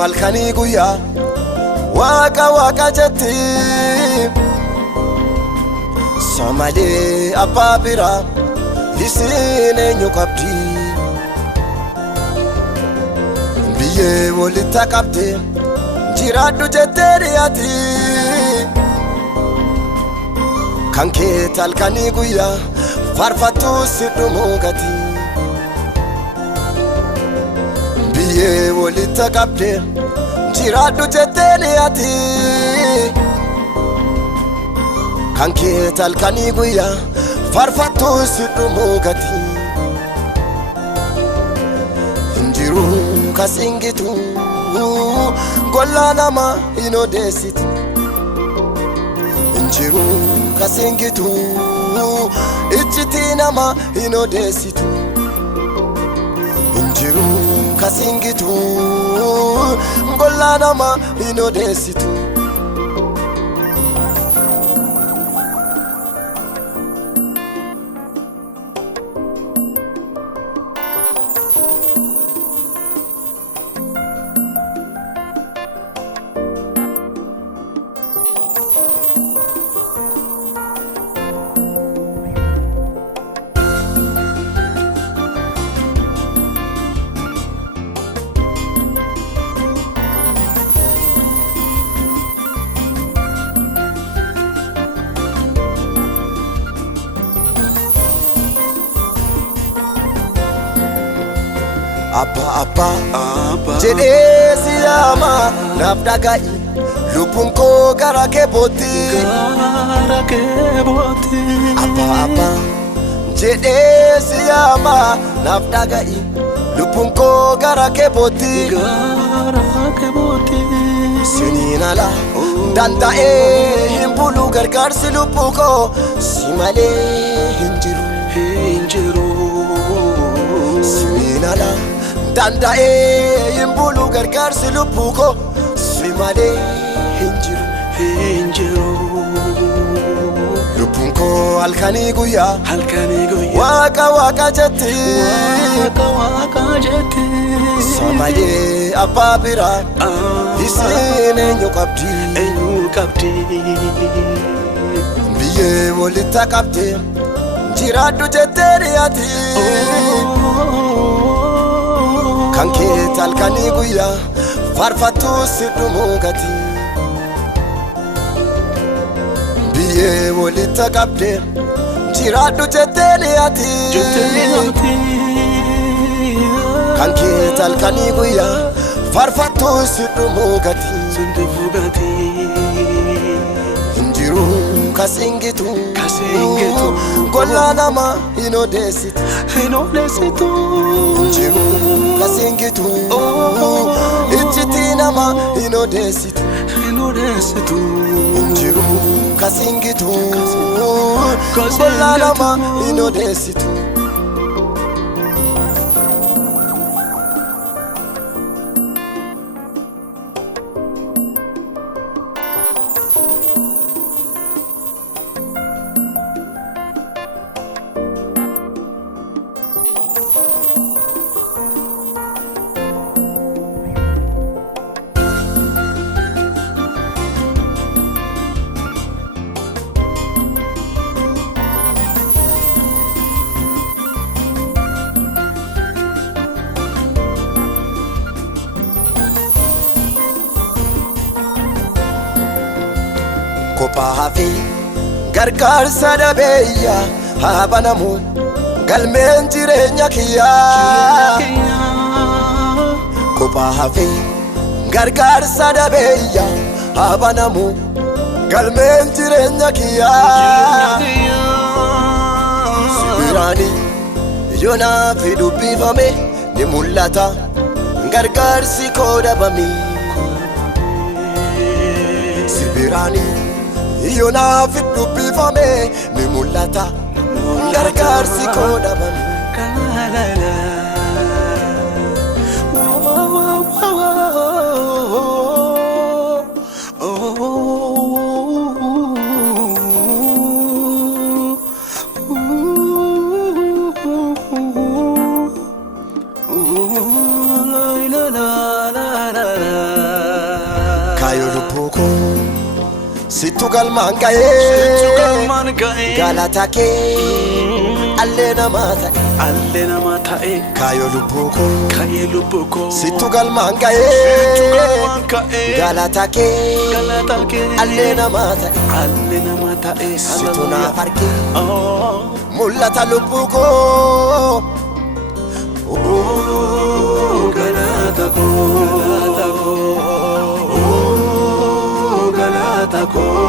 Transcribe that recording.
halkanii guyyaa waaqa waaqa jetti Somalee abbaa biraa isin eenyu qabdi biyyee walitti qabde jiraadhu jettee dhiyaati kan kee halkanii guyyaa faarfattu si dhumuu gati biyyee walitti qabde jiraadhu jettee dhiyaati kan kee halkanii guyyaa faarfattu si dhumuu gati hinjiru kasingitu gollaa nama hin odeessitu hinjiru kasingitu iccitii nama hin odeessitu hinjiru kasingitu gollaa nama hin odeessitu Abba jedhee si yaama naaf dhaga'i lubbuun koo gara kee bootti Abba jedhee si yaama naaf dhaga'i lubbuun koo gara kee bootti siniin ala danda'ee hin bulu gargaarsi lubbuu koo si malee hin jiru siniin ala danda'ee hin bulu gargaarsi lubbuu koo si malee hin jiru lubbuun koo halkanii guyyaa waaqa waaqa jetti Somalee abbaa biraa isin eenyu qabdi biyyee walitti qabde jiraadhu jettee dhiyaati kan kee halkanii guyyaa faarfattu si dhumuu gati biyyee walitti qabde jiraadhu jettee dhiyaati kan kee halkanii guyyaa faarfattu si dhumuu gati hinjiru kasingitu gollaa nama hin odeessitu hinjiru kasingitu iccitii nama hin odeessitu hinjiru kasingitu gollaa nama hin odeessitu Kophaa fi gargaarsa dhabeeyya haa banamu galmeen jireenya kiyyaa Kophaa fi gargaarsa dhabeeyya haa banamu galmeen jireenya kiyyaa Sibiraani yoo naaf dubbifame ni mul'ata gargaarsi koo dhabame Sibiraani yoo naaf dubbifame ni mul'ata gargaarsi koo dhabame la la la la la galmaan ga'ee galata kee allee namaa ta'e kaayoo lubbuu koo sittu galmaan ga'ee galata kee allee namaa ta'e sittu naaf argee mul'ata lubbuu koo galata koo